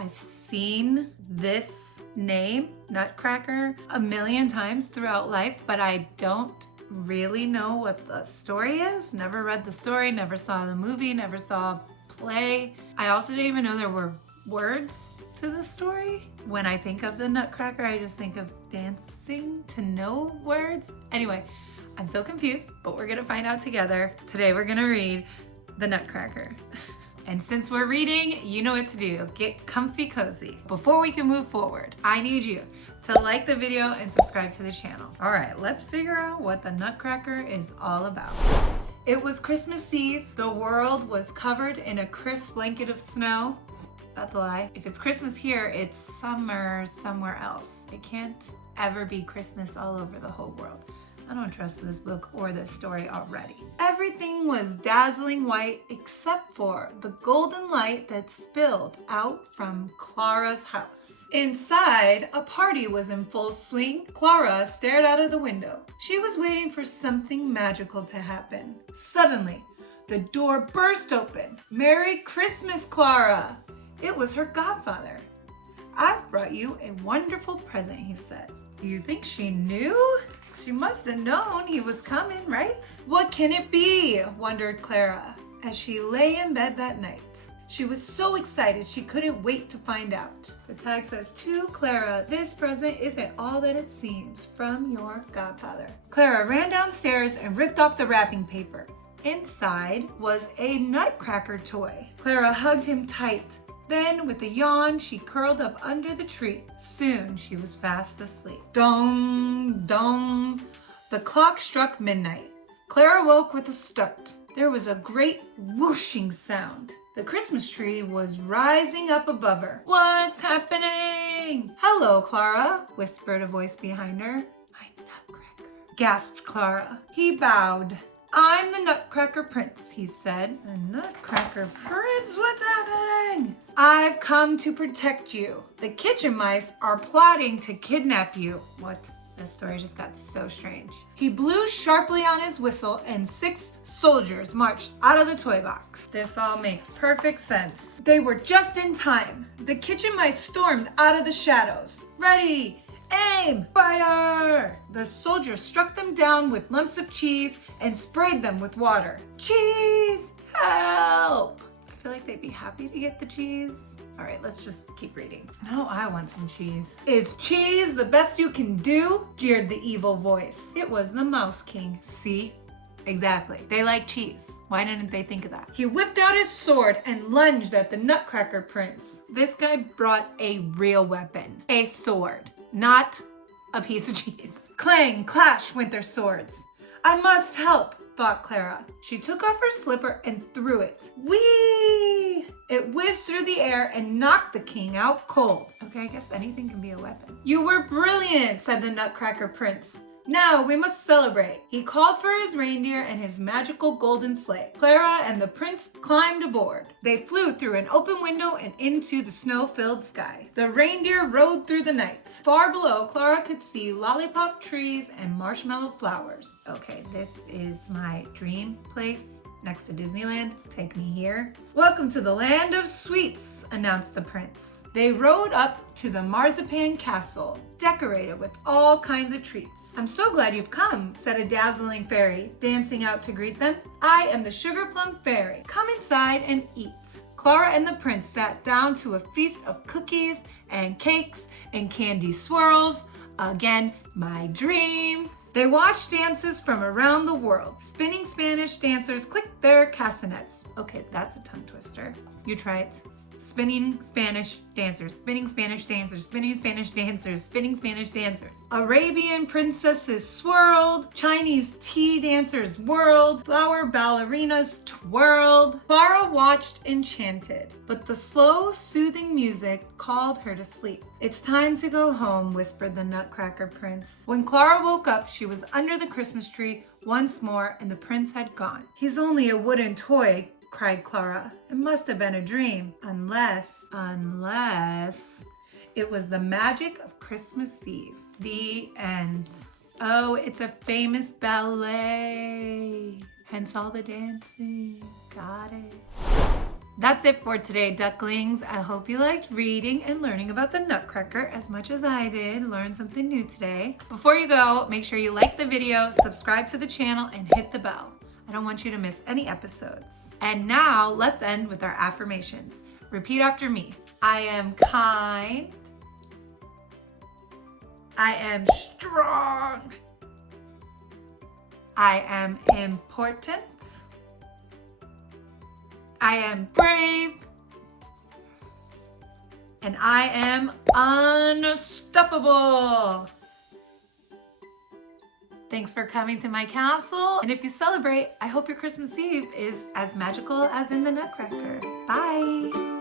I've seen this name, Nutcracker, a million times throughout life, but I don't really know what the story is. Never read the story, never saw the movie, never saw a play. I also didn't even know there were words to the story. When I think of the Nutcracker, I just think of dancing to no words. Anyway, I'm so confused, but we're gonna find out together. Today we're gonna read the Nutcracker. And since we're reading, you know what to do. Get comfy cozy. Before we can move forward, I need you to like the video and subscribe to the channel. All right, let's figure out what the Nutcracker is all about. It was Christmas Eve. The world was covered in a crisp blanket of snow. That's a lie. If it's Christmas here, it's summer somewhere else. It can't ever be Christmas all over the whole world. I don't trust this book or this story already. Everything was dazzling white except for the golden light that spilled out from Clara's house. Inside, a party was in full swing. Clara stared out of the window. She was waiting for something magical to happen. Suddenly, the door burst open. "Merry Christmas, Clara!" It was her godfather. "I've brought you a wonderful present," he said. Do you think she knew? She must have known he was coming, right? What can it be? Wondered Clara as she lay in bed that night. She was so excited she couldn't wait to find out. The tag says, "To Clara, this present isn't all that it seems, from your godfather." Clara ran downstairs and ripped off the wrapping paper. Inside was a Nutcracker toy. Clara hugged him tight. Then, with a yawn, she curled up under the tree. Soon, she was fast asleep. Dong, dong. The clock struck midnight. Clara woke with a start. There was a great whooshing sound. The Christmas tree was rising up above her. "What's happening?" "Hello, Clara," whispered a voice behind her. "My Nutcracker," gasped Clara. He bowed. "I'm the Nutcracker Prince," he said. "The Nutcracker Prince? What's happening?" "I've come to protect you. The kitchen mice are plotting to kidnap you." What? This story just got so strange. He blew sharply on his whistle and 6 soldiers marched out of the toy box. This all makes perfect sense. They were just in time. The kitchen mice stormed out of the shadows. "Ready! Aim! Fire!" The soldiers struck them down with lumps of cheese and sprayed them with water. "Cheese! Help!" I feel like they'd be happy to get the cheese. All right, let's just keep reading. Now I want some cheese. "Is cheese the best you can do?" jeered the evil voice. It was the Mouse King. See? Exactly. They like cheese. Why didn't they think of that? He whipped out his sword and lunged at the Nutcracker Prince. This guy brought a real weapon. A sword. Not a piece of cheese. Clang, clash went their swords. "I must help," thought Clara. She took off her slipper and threw it. Whee! It whizzed through the air and knocked the king out cold. Okay, I guess anything can be a weapon. "You were brilliant," said the Nutcracker Prince. "Now we must celebrate." He called for his reindeer and his magical golden sleigh. Clara and the prince climbed aboard. They flew through an open window and into the snow-filled sky. The reindeer rode through the night. Far below, Clara could see lollipop trees and marshmallow flowers. Okay, this is my dream place next to Disneyland. Take me here. "Welcome to the land of sweets," announced the prince. They rode up to the marzipan castle, decorated with all kinds of treats. "I'm so glad you've come," said a dazzling fairy, dancing out to greet them. "I am the Sugar Plum Fairy. Come inside and eat." Clara and the prince sat down to a feast of cookies and cakes and candy swirls. Again, my dream. They watched dances from around the world. Spinning Spanish dancers clicked their castanets. Okay, that's a tongue twister. You try it. Spinning Spanish dancers, spinning Spanish dancers, spinning Spanish dancers, spinning Spanish dancers. Arabian princesses swirled, Chinese tea dancers whirled, flower ballerinas twirled. Clara watched enchanted, but the slow, soothing music called her to sleep. "It's time to go home," whispered the Nutcracker Prince. When Clara woke up, she was under the Christmas tree once more, and the prince had gone. "He's only a wooden toy," cried Clara. "It must have been a dream. Unless it was the magic of Christmas Eve." The end. Oh, it's a famous ballet. Hence all the dancing. Got it. That's it for today, ducklings. I hope you liked reading and learning about the Nutcracker as much as I did. Learned something new today. Before you go, make sure you like the video, subscribe to the channel, and hit the bell. I don't want you to miss any episodes. And now let's end with our affirmations. Repeat after me. I am kind. I am strong. I am important. I am brave. And I am unstoppable. Thanks for coming to my castle. And if you celebrate, I hope your Christmas Eve is as magical as in the Nutcracker. Bye.